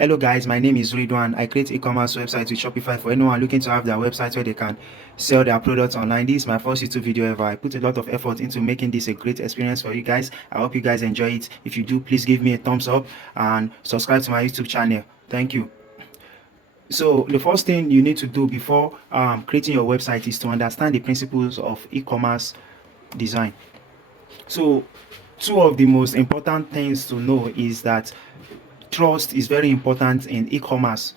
Hello guys, my name is Ridwan. I create e-commerce websites with Shopify for anyone looking to have their website where they can sell their products online. This is my first YouTube video ever. I put a lot of effort into making this a great experience for you guys. I hope you guys enjoy it. If you do, please give me a thumbs up and subscribe to my YouTube channel. Thank you. So the first thing you need to do before creating your website is to understand the principles of e-commerce design. So two of the most important things to know is that trust is very important in e-commerce,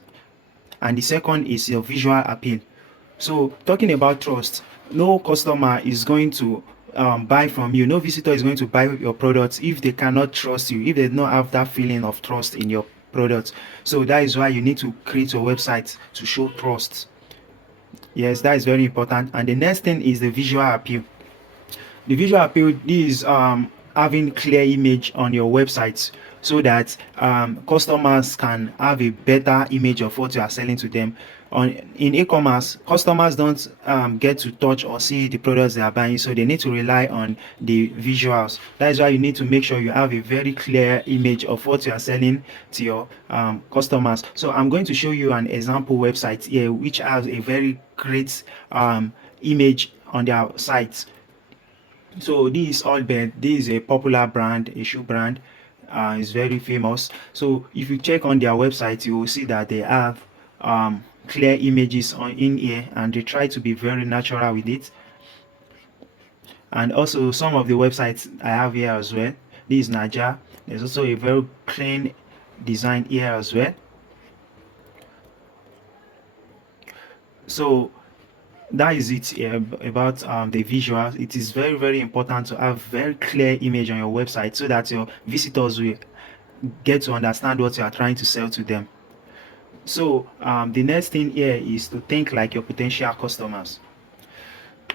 and the second is your visual appeal. So talking about trust, no customer is going to buy from you, no visitor is going to buy your products if they cannot trust you, if they don't have that feeling of trust in your products. So that is why you need to create your website to show trust. Yes, that is very important. And the next thing is the visual appeal. The visual appeal is having clear image on your website so that customers can have a better image of what you are selling to them. In e-commerce, customers don't get to touch or see the products they are buying, so they need to rely on the visuals. That is why you need to make sure you have a very clear image of what you are selling to your customers. So I'm going to show you an example website here which has a very great image on their site. So this is Allbird. This is a popular brand, a shoe brand. It's very famous. So if you check on their website, you will see that they have clear images in here, and they try to be very natural with it. And also some of the websites I have here as well. This is Naja. There's also a very clean design here as well. So that is it about the visuals. It is very important to have very clear image on your website so that your visitors will get to understand what you are trying to sell to them. So the next thing here is to think like your potential customers.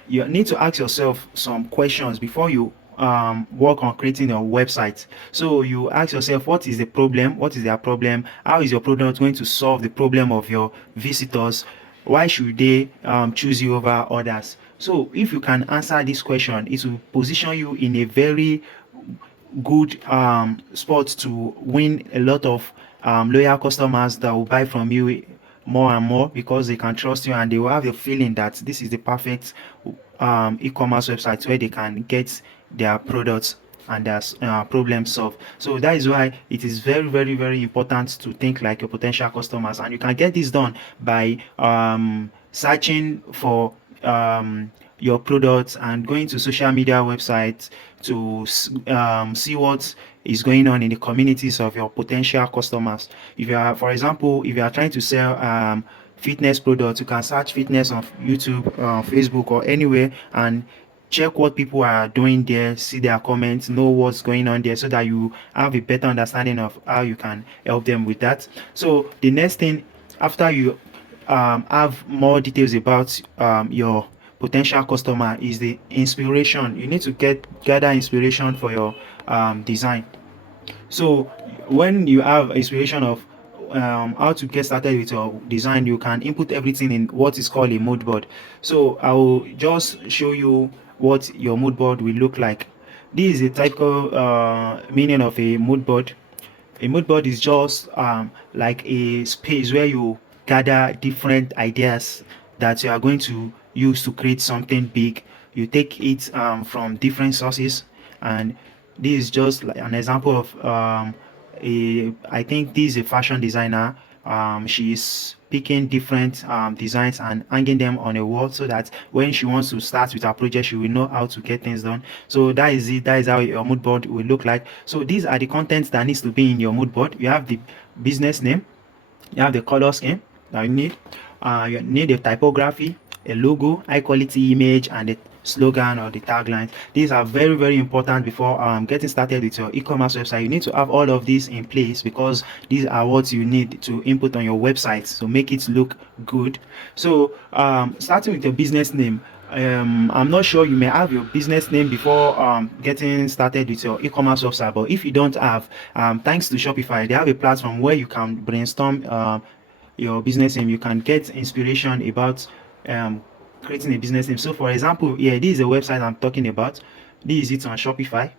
You need to ask yourself some questions before you work on creating your website. So you ask yourself, what is the problem? What is their problem? How is your product going to solve the problem of your visitors? Why should they choose you over others? So if you can answer this question, it will position you in a very good spot to win a lot of loyal customers that will buy from you more and more, because they can trust you and they will have the feeling that this is the perfect e-commerce website where they can get their products and their problems solved. So that is why it is very important to think like your potential customers, and you can get this done by searching for your products and going to social media websites to see what is going on in the communities of your potential customers. If you are, for example, if you are trying to sell fitness products, you can search fitness on YouTube, Facebook, or anywhere, and check what people are doing there, see their comments, know what's going on there, so that you have a better understanding of how you can help them with that. So the next thing, after you have more details about your potential customer, is the inspiration. You need to gather inspiration for your design. So when you have inspiration of how to get started with your design, you can input everything in what is called a mood board. So I will just show you what your mood board will look like. This is a typical meaning of a mood board. A mood board is just like a space where you gather different ideas that you are going to use to create something big. You take it from different sources, and this is just like an example of I think this is a fashion designer. She is picking different designs and hanging them on a wall, so that when she wants to start with her project, she will know how to get things done. So that is it. That is how your mood board will look like. So these are the contents that needs to be in your mood board. You have the business name, you have the color scheme that you need a typography, a logo, high quality image, and the slogan or the tagline. These are very important before getting started with your e-commerce website. You need to have all of these in place, because these are what you need to input on your website to make it look good. So starting with your business name, I'm not sure, you may have your business name before getting started with your e-commerce website, but if you don't have, thanks to Shopify, they have a platform where you can brainstorm your business name. You can get inspiration about creating a business name. So for example, this is a website I'm talking about. This is it on Shopify.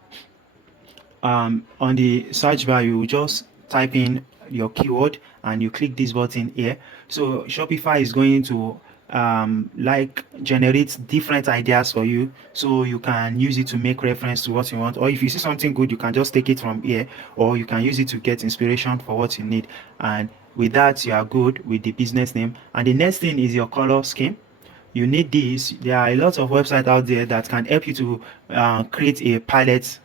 On the search bar, you just type in your keyword and you click this button here. So Shopify is going to like generate different ideas for you, so you can use it to make reference to what you want, or if you see something good, you can just take it from here, or you can use it to get inspiration for what you need. And with that, you are good with the business name. And the next thing is your color scheme. You need this. There are a lot of websites out there that can help you to create a palette,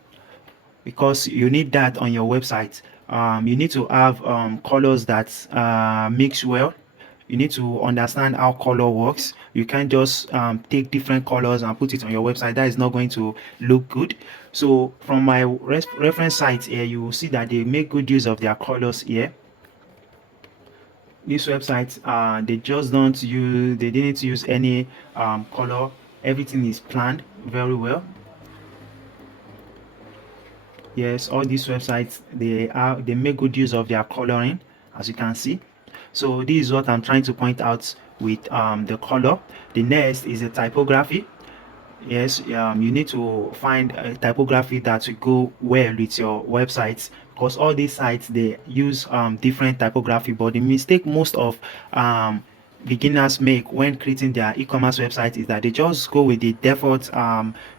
because you need that on your website. You need to have colors that mix well. You need to understand how color works. You can't just take different colors and put it on your website. That is not going to look good. So from my reference site here, you will see that they make good use of their colors here. This website, they just don't use, they didn't use any color. Everything is planned very well. Yes, all these websites, they make good use of their coloring, as you can see. So this is what I'm trying to point out with the color. The next is the typography. Yes, you need to find a typography that will go well with your websites, because all these sites, they use different typography. But the mistake most of beginners make when creating their e-commerce website is that they just go with the default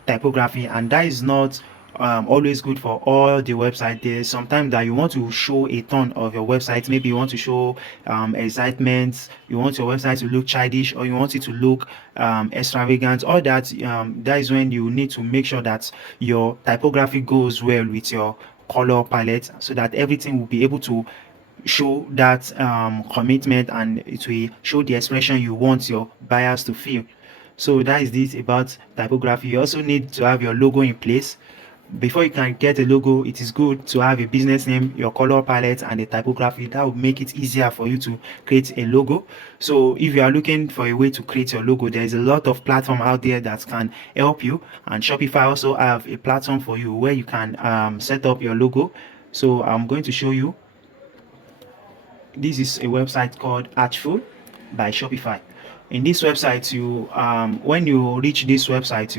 typography, and that is not always good for all the website. There's sometimes that you want to show a ton of your website. Maybe you want to show excitement, you want your website to look childish, or you want it to look extravagant. All that, that is when you need to make sure that your typography goes well with your color palette, so that everything will be able to show that commitment, and it will show the expression you want your buyers to feel. So that is this about typography. You also need to have your logo in place. Before you can get a logo, it is good to have a business name, your color palette, and a typography. That will make it easier for you to create a logo. So if you are looking for a way to create your logo, there is a lot of platform out there that can help you, and Shopify also have a platform for you where you can set up your logo. So I'm going to show you. This is a website called Artful by Shopify. In this website, you when you reach this website,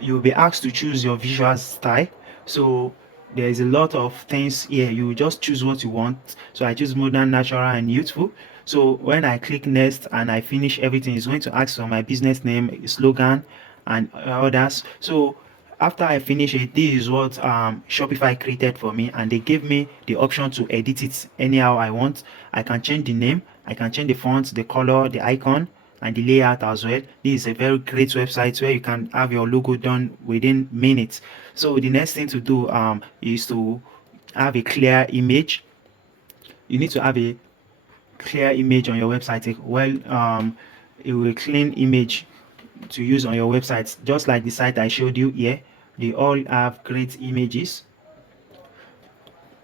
you'll be asked to choose your visual style. So there is a lot of things here. You just choose what you want. So I choose modern, natural, and youthful. So when I click next and I finish everything, it's going to ask for my business name, slogan, and others. So after I finish it, this is what Shopify created for me, and they gave me the option to edit it anyhow I want. I can change the name, I can change the font, the color, the icon, and the layout as well. This is a very great website where you can have your logo done within minutes. So the next thing to do is to have a clear image. You need to have a clear image on your website. A clean image to use on your website, just like the site I showed you here. They all have great images.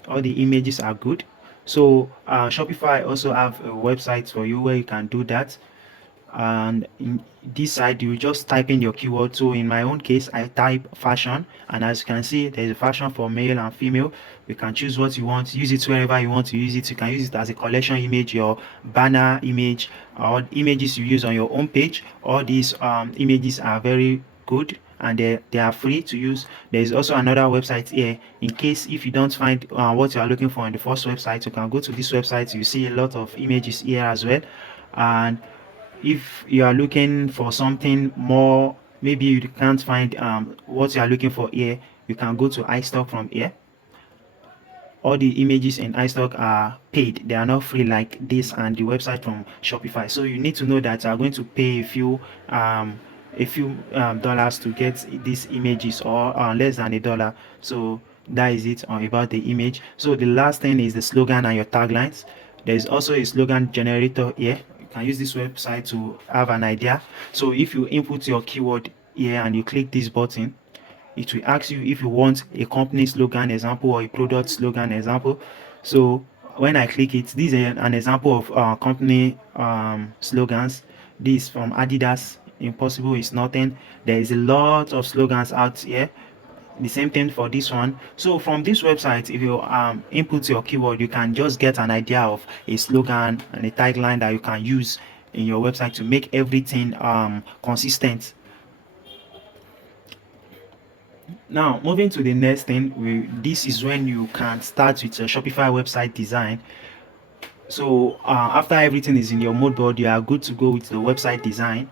All the images are good. So Shopify also have a website for you where you can do that. And in this side, you just type in your keyword. So in my own case, I type fashion, and as you can see, there's a fashion for male and female. You can choose what you want, use it wherever you want to use it. You can use it as a collection image, your banner image, or images you use on your own page. All these images are very good, and they are free to use. There is also another website here. In case if you don't find what you are looking for in the first website, you can go to this website. You see a lot of images here as well. And if you are looking for something more, maybe you can't find what you are looking for here, you can go to iStock from here. All the images in iStock are paid, they are not free like this and the website from Shopify. So you need to know that you are going to pay a few dollars to get these images, or less than $1. So that is it about the image. So the last thing is the slogan and your taglines. There is also a slogan generator here. You can use this website to have an idea. So if you input your keyword here and you click this button, it will ask you if you want a company slogan example or a product slogan example. So when I click it, this is an example of company slogans. This from Adidas: impossible is nothing. There is a lot of slogans out here. The same thing for this one. So from this website, if you input your keyword, you can just get an idea of a slogan and a tagline that you can use in your website to make everything consistent. Now, moving to the next thing, this is when you can start with your Shopify website design. So after everything is in your mood board, you are good to go with the website design.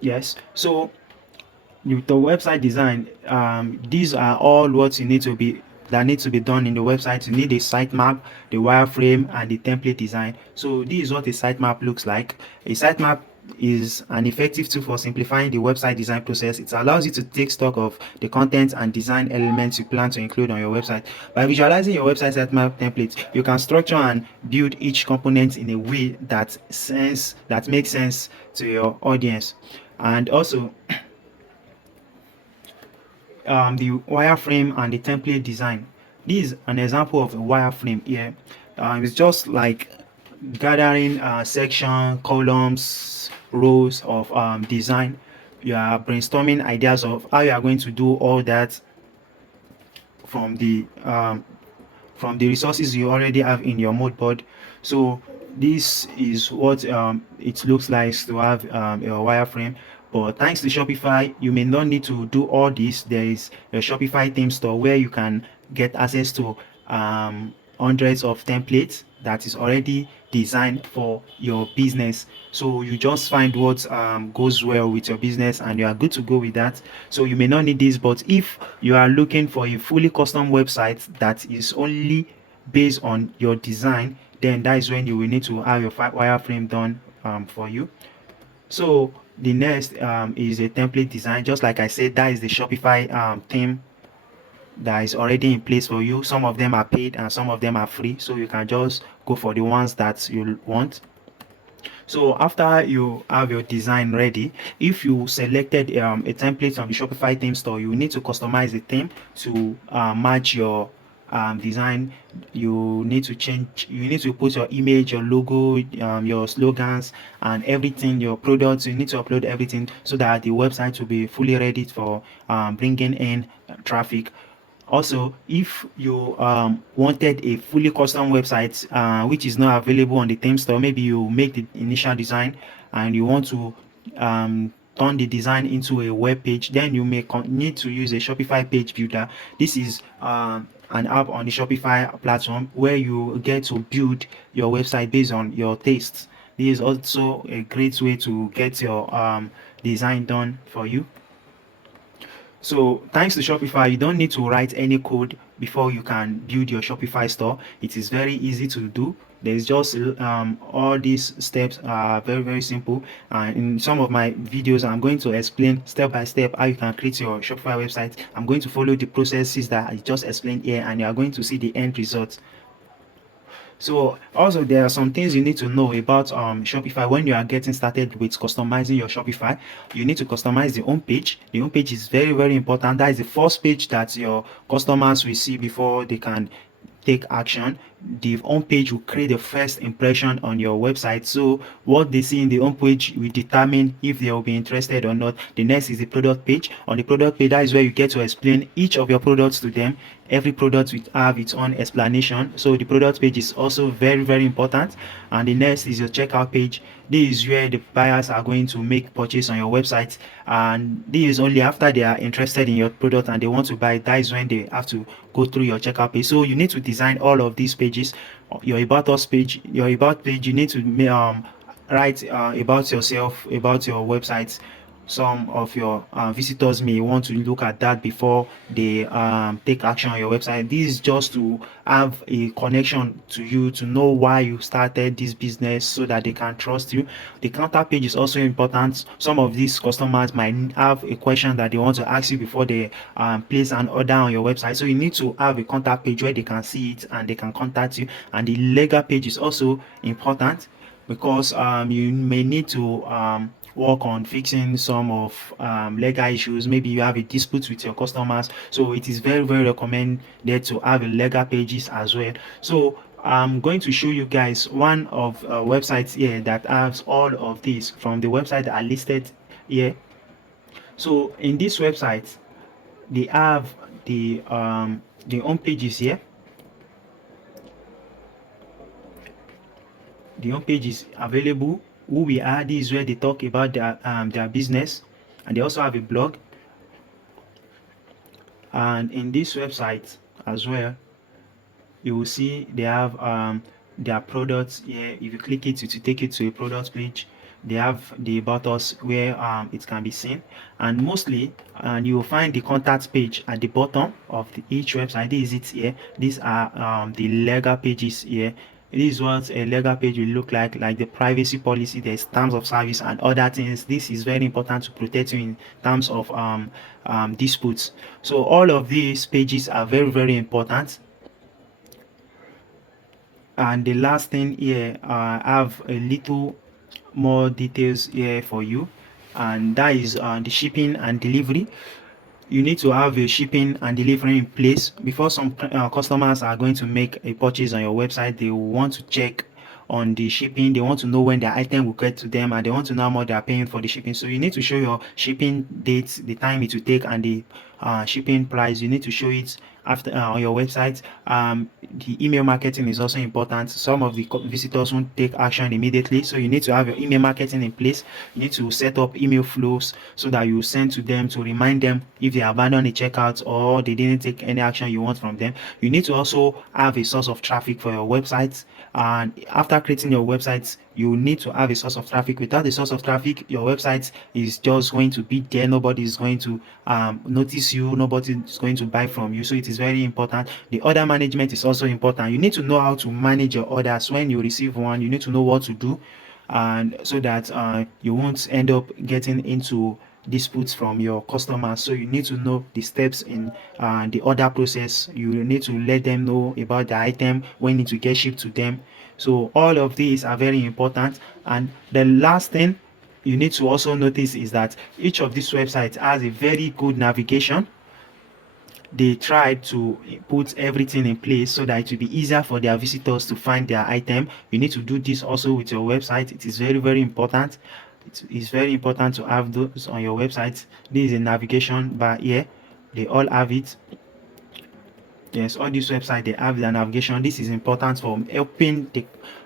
Yes. So with the website design, these are all what you need to be that need to be done in the website. You need a sitemap, the wireframe, and the template design. So this is what a sitemap looks like. A sitemap is an effective tool for simplifying the website design process. It allows you to take stock of the content and design elements you plan to include on your website. By visualizing your website sitemap template, you can structure and build each component in a way that makes sense to your audience. And also, the wireframe and the template design. This is an example of a wireframe here. It's just like gathering section, columns, rows of design. You are brainstorming ideas of how you are going to do all that from the resources you already have in your mood board. So this is what it looks like to have a wireframe. But thanks to Shopify, you may not need to do all this. There is a Shopify theme store where you can get access to hundreds of templates that is already designed for your business. So you just find what goes well with your business and you are good to go with that. So you may not need this, but if you are looking for a fully custom website that is only based on your design, then that is when you will need to have your wireframe done for you. So the next is a template design. Just like I said, that is the Shopify theme that is already in place for you. Some of them are paid and some of them are free, so you can just go for the ones that you want. So after you have your design ready, if you selected a template on the Shopify theme store, you need to customize the theme to match your design. You need to change, you need to put your image, your logo, your slogans, and everything, your products. You need to upload everything so that the website will be fully ready for bringing in traffic. Also, if you wanted a fully custom website which is not available on the theme store, maybe you make the initial design and you want to turn the design into a web page, then you may need to use a Shopify page builder. This is an app on the Shopify platform where you get to build your website based on your tastes. This is also a great way to get your design done for you. So thanks to Shopify, you don't need to write any code before you can build your Shopify store. It is very easy to do. There's just all these steps are very simple. And in some of my videos, I'm going to explain step by step how you can create your Shopify website. I'm going to follow the processes that I just explained here, and you are going to see the end result. So also there are some things you need to know about Shopify when you are getting started with customizing your Shopify. You need to customize the home page. The home page is very important. That is the first page that your customers will see before they can take action. The home page will create the first impression on your website. So what they see in the home page will determine if they will be interested or not. The next is the product page. On the product page, that is where you get to explain each of your products to them. Every product will have its own explanation. So the product page is also very important. And the next is your checkout page. This is where the buyers are going to make purchase on your website, and this is only after they are interested in your product and they want to buy. That is when they have to go through your checkout page. So you need to design all of these pages. Your about us page, your about page, you need to write about yourself, about your website. Some of your visitors may want to look at that before they take action on your website. This is just to have a connection to you, to know why you started this business so that they can trust you. The counter page is also important. Some of these customers might have a question that they want to ask you before they place an order on your website. So you need to have a contact page where they can see it and they can contact you. And the legal page is also important because you may need to work on fixing some of legal issues. Maybe you have a dispute with your customers, so it is very recommended to have a legal pages as well. So I'm going to show you guys one of websites here that has all of these from the website that are listed here. So in this website, they have the home pages here. The home page is available who we are. This is where they talk about their business, and they also have a blog. And in this website as well, you will see they have their products here. If you click it, it will take you to a product page. They have the about us where it can be seen, and mostly and you will find the contact page at the bottom of each website. This is it here. These are the legal pages here. This is what a legal page will look like the privacy policy, there's terms of service and other things. This is very important to protect you in terms of disputes. So all of these pages are very, very important. And the last thing here, I have a little more details here for you, and that is the shipping and delivery. You need to have your shipping and delivery in place before some customers are going to make a purchase on your website. They will want to check on the shipping. They want to know when their item will get to them, and they want to know how much they are paying for the shipping. So you need to show your shipping dates, the time it will take, and the shipping price. You need to show it after on your website. The email marketing is also important. Some of the visitors won't take action immediately, so you need to have your email marketing in place. You need to set up email flows so that you send to them to remind them if they abandon a checkout or they didn't take any action you want from them. You need to also have a source of traffic for your website, and after creating your website, you need to have a source of traffic. Without a source of traffic, your website is just going to be there. Nobody is going to notice you. Nobody is going to buy from you. So it is very important. The order management is also important. You need to know how to manage your orders. When you receive one, you need to know what to do, and so that you won't end up getting into disputes from your customers. So you need to know the steps in the order process. You need to let them know about the item, when it will get shipped to them. So all of these are very important. And the last thing you need to also notice is that each of these websites has a very good navigation. They try to put everything in place so that it will be easier for their visitors to find their item. You need to do this also with your website. It is very, very important. It is very important to have those on your website. This is a navigation bar here. They all have it. Yes, all these websites, they have the navigation. This is important for helping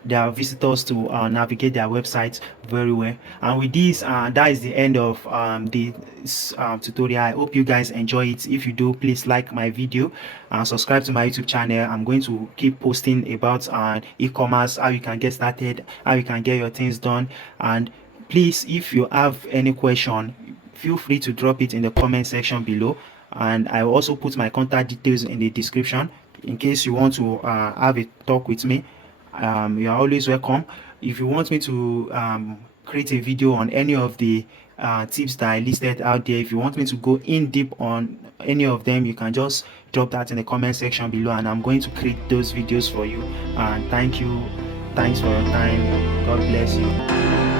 their visitors to navigate their websites very well. And with this, that is the end of this tutorial. I hope you guys enjoy it. If you do, please like my video and subscribe to my YouTube channel. I'm going to keep posting about e-commerce, how you can get started, how you can get your things done. And please, if you have any question, feel free to drop it in the comment section below, and I will also put my contact details in the description in case you want to have a talk with me. You are always welcome. If you want me to create a video on any of the tips that I listed out there, if you want me to go in deep on any of them, you can just drop that in the comment section below, and I'm going to create those videos for you. And thank you. Thanks for your time. God bless you.